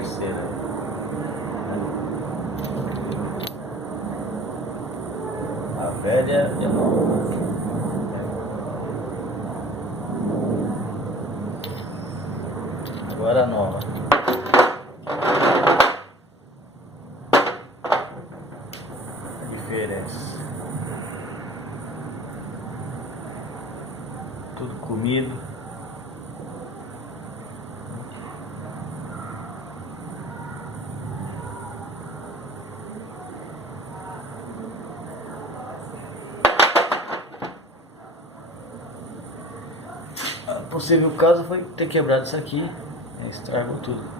terceira. A velha e a nova. Agora a nova. A diferença. Tudo comido. A possível causa foi ter quebrado isso aqui, estragou tudo.